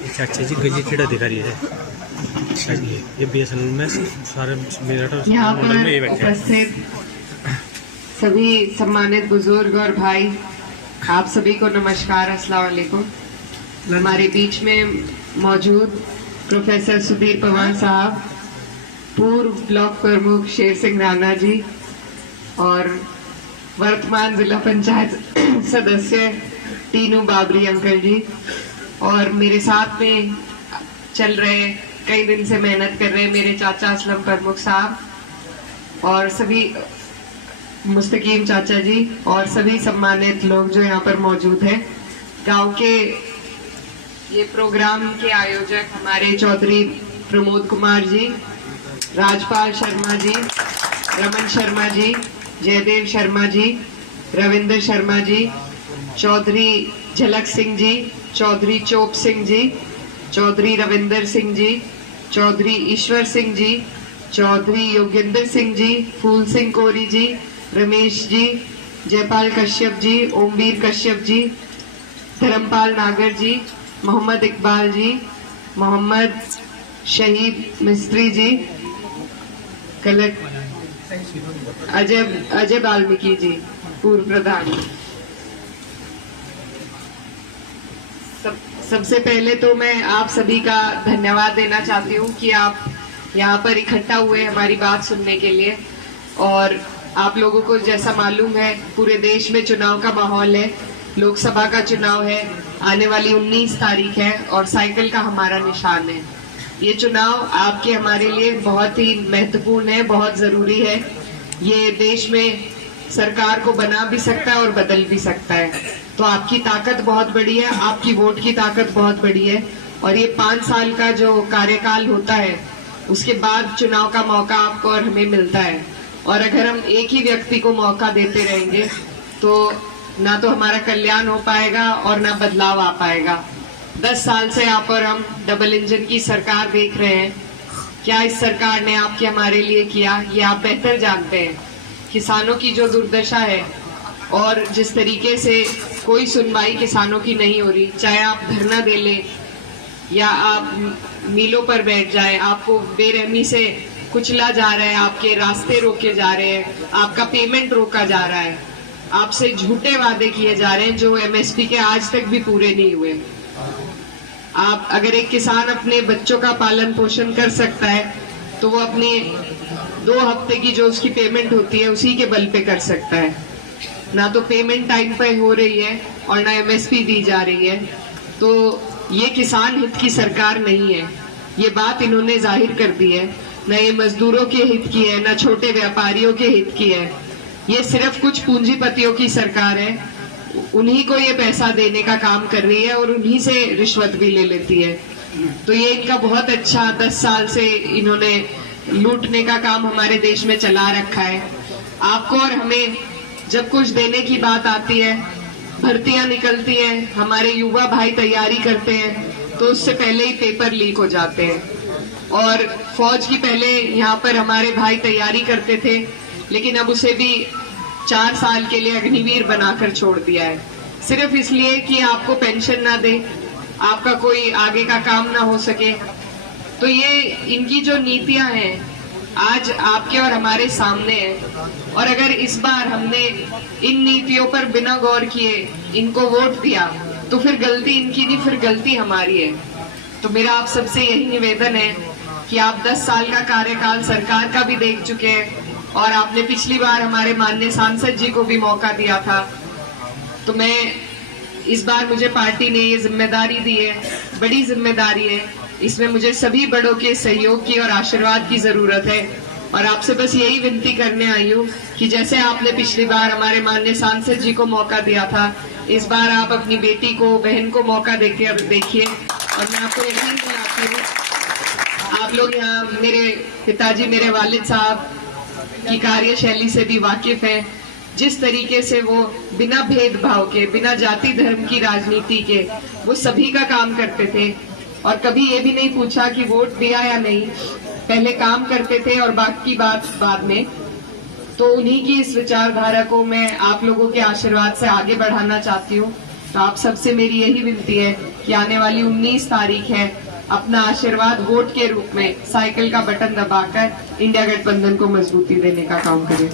चाचा जी गजेटेड अधिकारी है। अच्छा जी, ये BSNL में सारे यहाँ पर उपस्थित सभी सम्मानित बुजुर्ग और भाई, आप सभी को नमस्कार, अस्सलाम वालेकुम। हमारे बीच में मौजूद प्रोफेसर सुधीर पवार साहब, पूर्व ब्लॉक प्रमुख शेर सिंह राणा जी और वर्तमान जिला पंचायत सदस्य टीनू बाबरी अंकल जी, और मेरे साथ में चल रहे, कई दिन से मेहनत कर रहे मेरे चाचा असलम प्रमुख साहब और सभी मुस्तकीम चाचा जी और सभी सम्मानित लोग जो यहाँ पर मौजूद हैं। गांव के ये प्रोग्राम के आयोजक हमारे चौधरी प्रमोद कुमार जी, राजपाल शर्मा जी, रमन शर्मा जी, जयदेव शर्मा जी, रविंद्र शर्मा जी, चौधरी झलक सिंह जी, चौधरी चोप सिंह जी, चौधरी रविंदर सिंह जी, चौधरी ईश्वर सिंह जी, चौधरी योगेंद्र सिंह जी, फूल सिंह कोरी जी, रमेश जी, जयपाल कश्यप जी, ओमवीर कश्यप जी, धर्मपाल नागर जी, मोहम्मद इकबाल जी, मोहम्मद शहीद मिस्त्री जी, कलेक्टर अजय वाल्मीकि जी, पूर्व प्रधान। सबसे पहले तो मैं आप सभी का धन्यवाद देना चाहती हूँ कि आप यहाँ पर इकट्ठा हुए हमारी बात सुनने के लिए। और आप लोगों को जैसा मालूम है, पूरे देश में चुनाव का माहौल है, लोकसभा का चुनाव है, आने वाली 19 तारीख है और साइकिल का हमारा निशान है। ये चुनाव आपके हमारे लिए बहुत ही महत्वपूर्ण है, बहुत जरूरी है। ये देश में सरकार को बना भी सकता है और बदल भी सकता है। तो आपकी ताकत बहुत बड़ी है, आपकी वोट की ताकत बहुत बड़ी है। और ये 5 साल का जो कार्यकाल होता है, उसके बाद चुनाव का मौका आपको और हमें मिलता है। और अगर हम एक ही व्यक्ति को मौका देते रहेंगे तो ना तो हमारा कल्याण हो पाएगा और ना बदलाव आ पाएगा। 10 साल से आप और हम डबल इंजन की सरकार देख रहे हैं। क्या इस सरकार ने आपके हमारे लिए किया, ये आप बेहतर जानते हैं। किसानों की जो दुर्दशा है और जिस तरीके से कोई सुनवाई किसानों की नहीं हो रही, चाहे आप धरना दे ले या आप मीलों पर बैठ जाए, आपको बेरहमी से कुचला जा रहा है, आपके रास्ते रोके जा रहे हैं, आपका पेमेंट रोका जा रहा है, आपसे झूठे वादे किए जा रहे हैं जो MSP के आज तक भी पूरे नहीं हुए। आप अगर एक किसान अपने बच्चों का पालन पोषण कर सकता है तो वो अपने 2 हफ्ते की जो उसकी पेमेंट होती है उसी के बल पे कर सकता है। ना तो पेमेंट टाइम पे हो रही है और ना MSP दी जा रही है। तो ये किसान हित की सरकार नहीं है, ये बात इन्होंने जाहिर कर दी है। न ये मजदूरों के हित की है, न छोटे व्यापारियों के हित की है। ये सिर्फ कुछ पूंजीपतियों की सरकार है, उन्हीं को ये पैसा देने का काम कर रही है और उन्हीं से रिश्वत भी ले लेती है। तो ये इनका बहुत अच्छा 10 साल से इन्होंने लूटने का काम हमारे देश में चला रखा है। आपको और हमें जब कुछ देने की बात आती है, भर्तियां निकलती हैं, हमारे युवा भाई तैयारी करते हैं तो उससे पहले ही पेपर लीक हो जाते हैं। और फौज की पहले यहाँ पर हमारे भाई तैयारी करते थे, लेकिन अब उसे भी 4 साल के लिए अग्निवीर बनाकर छोड़ दिया है, सिर्फ इसलिए कि आपको पेंशन ना दे, आपका कोई आगे का काम ना हो सके। तो ये इनकी जो नीतियां हैं आज आपके और हमारे सामने है। और अगर इस बार हमने इन नीतियों पर बिना गौर किए इनको वोट दिया तो फिर गलती इनकी नहीं, फिर गलती हमारी है। तो मेरा आप सबसे यही निवेदन है कि आप 10 साल का कार्यकाल सरकार का भी देख चुके हैं और आपने पिछली बार हमारे माननीय सांसद जी को भी मौका दिया था। तो मैं इस बार, मुझे पार्टी ने ये जिम्मेदारी दी है, बड़ी जिम्मेदारी है, इसमें मुझे सभी बड़ों के सहयोग की और आशीर्वाद की जरूरत है। और आपसे बस यही विनती करने आई हूँ कि जैसे आपने पिछली बार हमारे माननीय सांसद जी को मौका दिया था, इस बार आप अपनी बेटी को, बहन को मौका देकर देखिए। और मैं आपको यकीन दिलाती हूँ, आप लोग यहाँ मेरे पिताजी, मेरे वालिद साहब की कार्यशैली से भी वाकिफ है। जिस तरीके से वो बिना भेदभाव के, बिना जाति धर्म की राजनीति के वो सभी का काम करते थे और कभी ये भी नहीं पूछा कि वोट दिया या नहीं, पहले काम करते थे और बाकी बात बाद में। तो उन्हीं की इस विचारधारा को मैं आप लोगों के आशीर्वाद से आगे बढ़ाना चाहती हूँ। तो आप सबसे मेरी यही विनती है कि आने वाली 19 तारीख है, अपना आशीर्वाद वोट के रूप में साइकिल का बटन दबाकर इंडिया गठबंधन को मजबूती देने का काम करें।